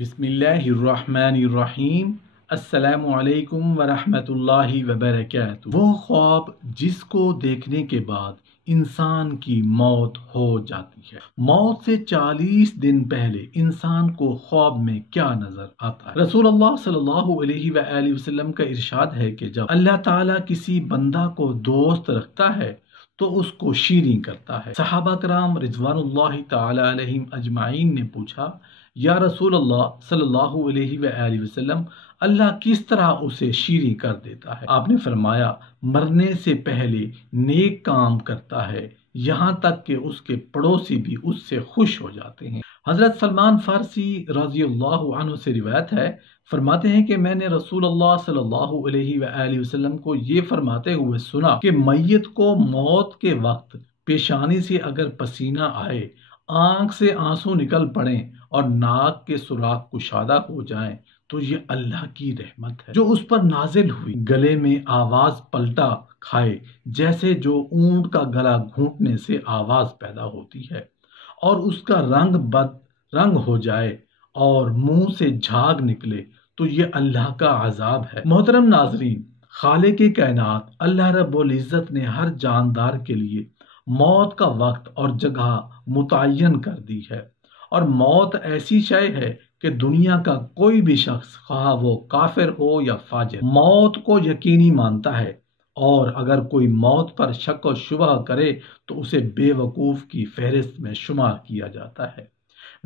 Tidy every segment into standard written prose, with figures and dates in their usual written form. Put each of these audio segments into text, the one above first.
بسم اللہ الرحمن الرحیم۔ السلام علیکم ورحمۃ اللہ وبرکاتہ۔ وہ خواب جس کو دیکھنے کے بعد انسان کی موت ہو جاتی ہے۔ موت سے 40 دن پہلے انسان کو خواب میں کیا نظر آتا ہے؟ رسول اللہ صلی اللہ علیہ وآلہ وسلم کا ارشاد ہے کہ جب اللہ تعالیٰ کسی بندہ کو دوست رکھتا ہے تو اس کو شیریں کرتا ہے۔ صحابہ کرام رضوان اللہ تعالی علیہم اجمعین نے پوچھا، یا رسول اللہ صلی اللہ علیہ وآلہ وسلم، اللہ کس طرح اسے شیریں کر دیتا ہے؟ آپ نے فرمایا، مرنے سے پہلے نیک کام کرتا ہے، یہاں تک کہ اس کے پڑوسی بھی اس سے خوش ہو جاتے ہیں۔ حضرت سلمان فارسی رضی اللہ عنہ سے روایت ہے، فرماتے ہیں کہ میں نے رسول اللہ صلی اللہ علیہ وآلہ وسلم کو یہ فرماتے ہوئے سنا کہ میت کو موت کے وقت پیشانی سے اگر پسینہ آئے، آنکھ سے آنسو نکل پڑیں اور ناک کے سوراخ کشادہ ہو جائیں تو یہ اللہ کی رحمت ہے جو اس پر نازل ہوئی۔ گلے میں آواز پلٹا کھائے، جیسے جو اونٹ کا گلا گھونٹنے سے آواز پیدا ہوتی ہے، اور اس کا رنگ بد رنگ ہو جائے اور منہ سے جھاگ نکلے تو یہ اللہ کا عذاب ہے۔ محترم ناظرین، خالق کائنات اللہ رب العزت نے ہر جاندار کے لیے موت کا وقت اور جگہ متعین کر دی ہے، اور موت ایسی شے ہے کہ دنیا کا کوئی بھی شخص، خواہ وہ کافر ہو یا فاجر، موت کو یقینی مانتا ہے، اور اگر کوئی موت پر شک و شبہ کرے تو اسے بے وقوف کی فہرست میں شمار کیا جاتا ہے۔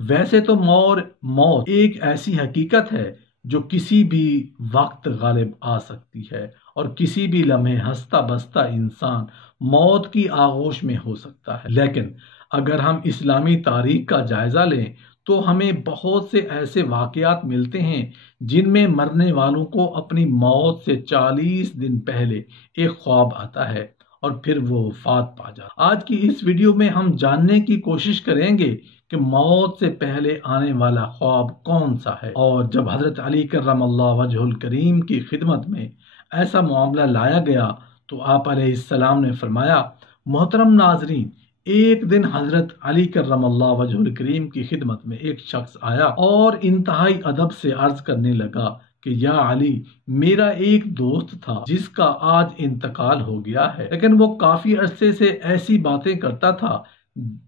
ویسے تو موت ایک ایسی حقیقت ہے جو کسی بھی وقت غالب آ سکتی ہے، اور کسی بھی لمحے ہنستا بستا انسان موت کی آغوش میں ہو سکتا ہے۔ لیکن اگر ہم اسلامی تاریخ کا جائزہ لیں تو ہمیں بہت سے ایسے واقعات ملتے ہیں جن میں مرنے والوں کو اپنی موت سے 40 دن پہلے ایک خواب آتا ہے اور پھر وہ وفات پا جاتا ہے۔ آج کی اس ویڈیو میں ہم جاننے کی کوشش کریں گے کہ موت سے پہلے آنے والا خواب کون سا ہے، اور جب حضرت علی کرم اللہ وجہ الکریم کی خدمت میں ایسا معاملہ لایا گیا تو آپ علیہ السلام نے فرمایا، محترم ناظرین، ایک دن حضرت علی کرم اللہ وجہ الکریم کی خدمت میں ایک شخص آیا اور انتہائی ادب سے عرض کرنے لگا کہ یا علی، میرا ایک دوست تھا جس کا آج انتقال ہو گیا ہے، لیکن وہ کافی عرصے سے ایسی باتیں کرتا تھا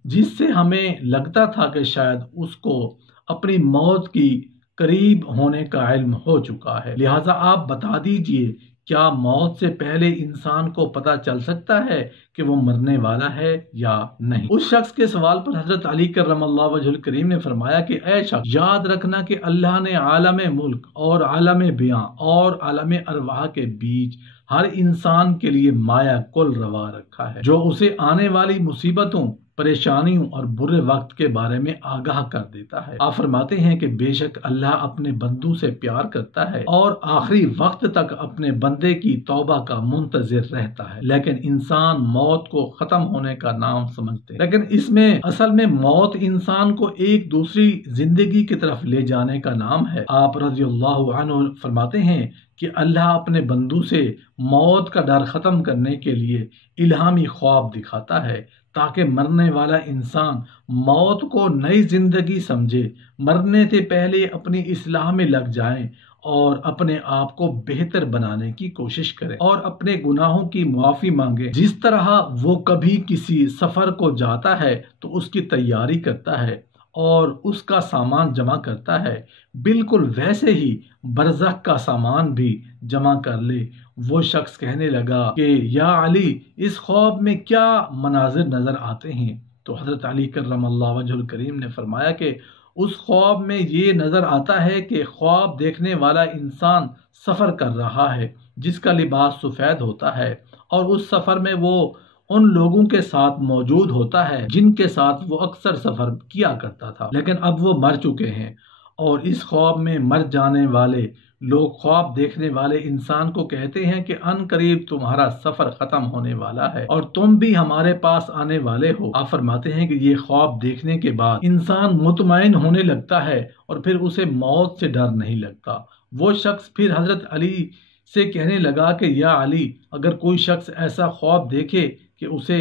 جس سے ہمیں لگتا تھا کہ شاید اس کو اپنی موت کی قریب ہونے کا علم ہو چکا ہے، لہٰذا آپ بتا دیجئے، کیا موت سے پہلے انسان کو پتہ چل سکتا ہے کہ وہ مرنے والا ہے یا نہیں؟ اس شخص کے سوال پر حضرت علی کرم اللہ وجہ الکریم نے فرمایا کہ اے شخص، یاد رکھنا کہ اللہ نے عالم ملک اور عالم بیاں اور عالم ارواح کے بیچ ہر انسان کے لیے مایہ کل روا رکھا ہے، جو اسے آنے والی مصیبتوں، پریشانیوں اور برے وقت کے بارے میں آگاہ کر دیتا ہے۔ آپ فرماتے ہیں کہ بے شک اللہ اپنے بندوں سے پیار کرتا ہے اور آخری وقت تک اپنے بندے کی توبہ کا منتظر رہتا ہے، لیکن انسان موت کو ختم ہونے کا نام سمجھتے ہیں، لیکن اس میں اصل میں موت انسان کو ایک دوسری زندگی کی طرف لے جانے کا نام ہے۔ آپ رضی اللہ عنہ فرماتے ہیں کہ اللہ اپنے بندوں سے موت کا ڈر ختم کرنے کے لیے الہامی خواب دکھاتا ہے تاکہ مرنے والا انسان موت کو نئی زندگی سمجھے، مرنے سے پہلے اپنی اصلاح میں لگ جائیں اور اپنے آپ کو بہتر بنانے کی کوشش کرے اور اپنے گناہوں کی معافی مانگے۔ جس طرح وہ کبھی کسی سفر کو جاتا ہے تو اس کی تیاری کرتا ہے اور اس کا سامان جمع کرتا ہے، بالکل ویسے ہی برزخ کا سامان بھی جمع کر لے۔ وہ شخص کہنے لگا کہ یا علی، اس خواب میں کیا مناظر نظر آتے ہیں؟ تو حضرت علی کرم اللہ وجہ الکریم نے فرمایا کہ اس خواب میں یہ نظر آتا ہے کہ خواب دیکھنے والا انسان سفر کر رہا ہے جس کا لباس سفید ہوتا ہے، اور اس سفر میں وہ ان لوگوں کے ساتھ موجود ہوتا ہے جن کے ساتھ وہ اکثر سفر کیا کرتا تھا، لیکن اب وہ مر چکے ہیں، اور اس خواب میں مر جانے والے لوگ خواب دیکھنے والے انسان کو کہتے ہیں کہ ان قریب تمہارا سفر ختم ہونے والا ہے اور تم بھی ہمارے پاس آنے والے ہو۔ آپ فرماتے ہیں کہ یہ خواب دیکھنے کے بعد انسان مطمئن ہونے لگتا ہے اور پھر اسے موت سے ڈر نہیں لگتا۔ وہ شخص پھر حضرت علی سے کہنے لگا کہ یا علی، اگر کوئی شخص ایسا خواب دیکھے کہ اسے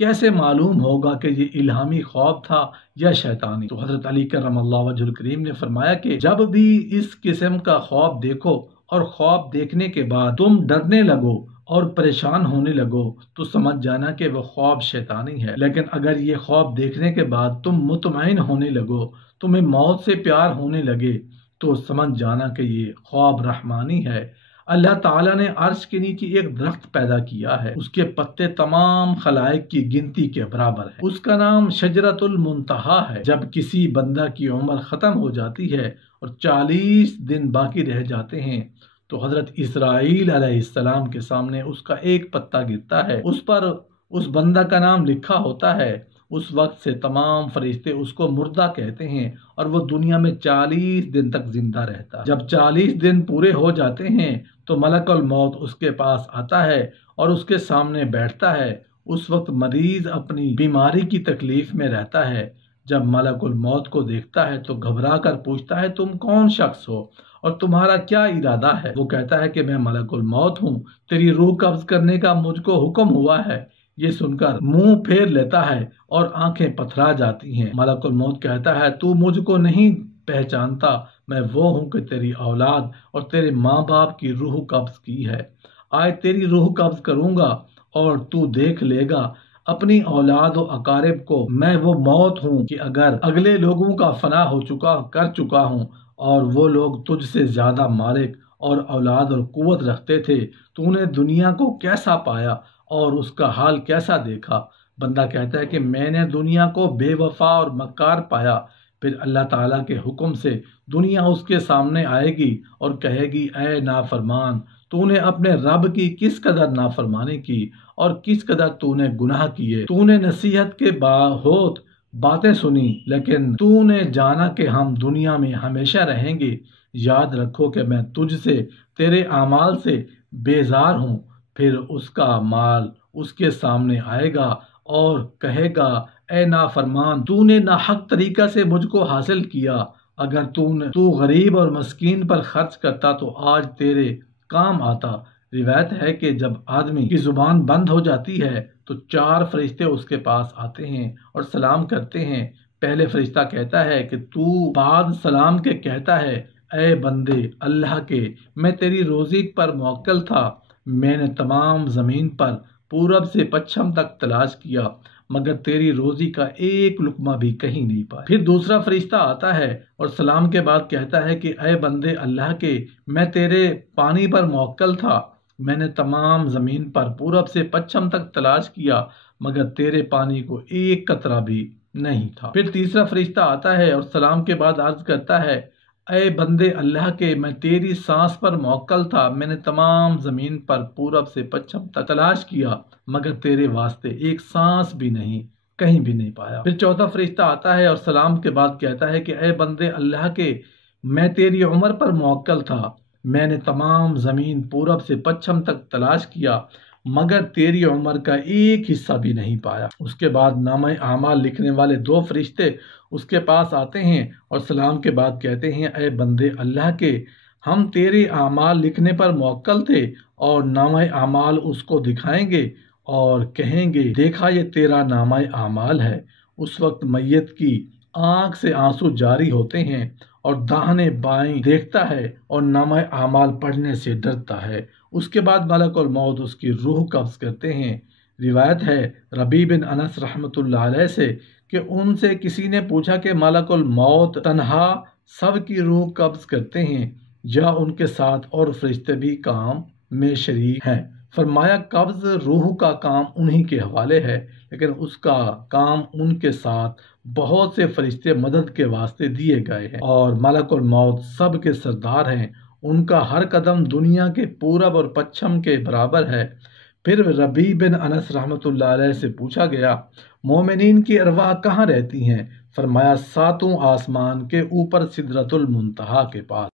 कैसे मालूम होगा कि ये इल्हामी ख्वाब था या शैतानी। तो हजरत अली करम अल्लाह वजहुल करीम ने फरमाया कि जब भी इस किस्म का ख्वाब देखो और ख्वाब देखने के बाद तुम डरने लगो और परेशान होने लगो तो समझ जाना कि वो ख्वाब शैतानी है। लेकिन अगर ये ख्वाब देखने के बाद तुम मुतमईन होने लगो, तुम्हें मौत से प्यार होने लगे, तो समझ जाना कि ये ख्वाब रहमानी है। अल्लाह ताला ने अर्श के नीचे एक दरख्त पैदा किया है, उसके पत्ते तमाम खलाइक की गिनती के बराबर है। उसका नाम शजरतुल मुंतहा है। जब किसी बंदा की उम्र खत्म हो जाती है और 40 दिन बाकी रह जाते हैं तो हजरत इसराइल अलैहिस्सलाम के सामने उसका एक पत्ता गिरता है, उस पर उस बंदा का नाम लिखा होता है। उस वक्त से तमाम फरिश्ते उसको मुर्दा कहते हैं और वो दुनिया में 40 दिन तक जिंदा रहता है। जब 40 दिन पूरे हो जाते हैं तो मलकुल मौत उसके पास आता है और उसके सामने बैठता है। उस वक्त मरीज अपनी बीमारी की तकलीफ में रहता है। जब मलकुल मौत को देखता है तो घबरा कर पूछता है, तुम कौन शख्स हो और तुम्हारा क्या इरादा है? वो कहता है कि मैं मलकुल मौत हूँ, तेरी रूह कब्ज करने का मुझको हुक्म हुआ है। ये सुनकर मुंह फेर लेता है और आंखें पथरा जाती हैं। मलकुल मौत कहता है, तू मुझको नहीं पहचानता, मैं वो हूँ कि तेरी औलाद और तेरे माँ बाप की रूह कब्ज की है। आज तेरी रूह कब्ज करूंगा और तू देख लेगा अपनी औलाद और अकारिब को। मैं वो मौत हूँ कि अगर अगले लोगों का फना हो चुका कर चुका हूँ और वो लोग तुझसे ज्यादा मालिक और औलाद और कुव्वत रखते थे, तूने दुनिया को कैसा पाया और उसका हाल कैसा देखा? बंदा कहता है कि मैंने दुनिया को बेवफा और मक्कार पाया। फिर अल्लाह ताला के हुक्म से दुनिया उसके सामने आएगी और कहेगी, ऐ नाफरमान, तूने अपने रब की किस कदर नाफरमानी की और किस कदर तूने गुनाह किए। तूने नसीहत के बहुत बातें सुनी लेकिन तूने जाना कि हम दुनिया में हमेशा रहेंगे। याद रखो कि मैं तुझसे तेरे आमाल से बेजार हूँ। फिर उसका माल उसके सामने आएगा और कहेगा, ए नाफरमान, तूने नाहक तरीका से मुझको हासिल किया। अगर तू गरीब और मस्कीन पर खर्च करता तो आज तेरे काम आता। रिवायत है कि जब आदमी की जुबान बंद हो जाती है तो 4 फरिश्ते उसके पास आते हैं और सलाम करते हैं। पहले फरिश्ता कहता है कि तू बाद सलाम के कहता है, ए बंदे अल्लाह के, मैं तेरी रोजी पर मुवक्कल था। मैंने तमाम जमीन पर पूरब से पश्चिम तक तलाश किया मगर तेरी रोजी का एक लुकमा भी कहीं नहीं पाया। फिर दूसरा फरिश्ता आता है और सलाम के बाद कहता है कि ए बंदे अल्लाह के, मैं तेरे पानी पर मुवक्कल था। मैंने तमाम जमीन पर पूरब से पश्चिम तक तलाश किया मगर तेरे पानी को एक कतरा भी नहीं था। फिर तीसरा फरिश्ता आता है और सलाम के बाद अर्ज करता है, ए बंदे अल्लाह के, मैं तेरी सांस पर मुवक्कल था। मैंने तमाम जमीन पर पूरब से पश्चिम तक तलाश किया मगर तेरे वास्ते एक सांस भी नहीं, कहीं भी नहीं पाया। फिर चौथा फरिश्ता आता है और सलाम के बाद कहता है कि ए बंदे अल्लाह के, मैं तेरी उम्र पर मुवक्कल था। मैंने तमाम जमीन पूरब से पश्चिम तक तलाश किया मगर तेरी उम्र का एक हिस्सा भी नहीं पाया। उसके बाद नामा आमाल लिखने वाले 2 फरिश्ते उसके पास आते हैं और सलाम के बाद कहते हैं, ए बंदे अल्लाह के, हम तेरे आमाल लिखने पर मुवक्कल थे और नामा आमाल उसको दिखाएंगे और कहेंगे, देखा ये तेरा नामा आमाल है। उस वक्त मैयत की आंख से आंसू जारी होते हैं और दाहिने बाएं देखता है और नामा आमाल पढ़ने से डरता है। उसके बाद मलकुल मौत उसकी रूह कब्ज करते हैं। रिवायत है रबी बिन अनस रहमतुल्लाह अलैह से कि उनसे किसी ने पूछा कि मलकुल मौत तन्हा सब की रूह कब्ज करते हैं या उनके साथ और फरिश्ते भी काम में शरीक हैं? फरमाया, कब्ज रूह का काम उन्हीं के हवाले है लेकिन उसका काम उनके साथ बहुत से फरिश्ते मदद के वास्ते दिए गए हैं और मलकुल मौत सब के सरदार हैं। उनका हर कदम दुनिया के पूरब और पश्चिम के बराबर है। फिर रबी बिन अनस रहमतुल्लाह अलैह से पूछा गया, मोमिनीन की अरवाह कहाँ रहती हैं? फरमाया, 7 आसमान के ऊपर सिदरतुल मुंतहा के पास।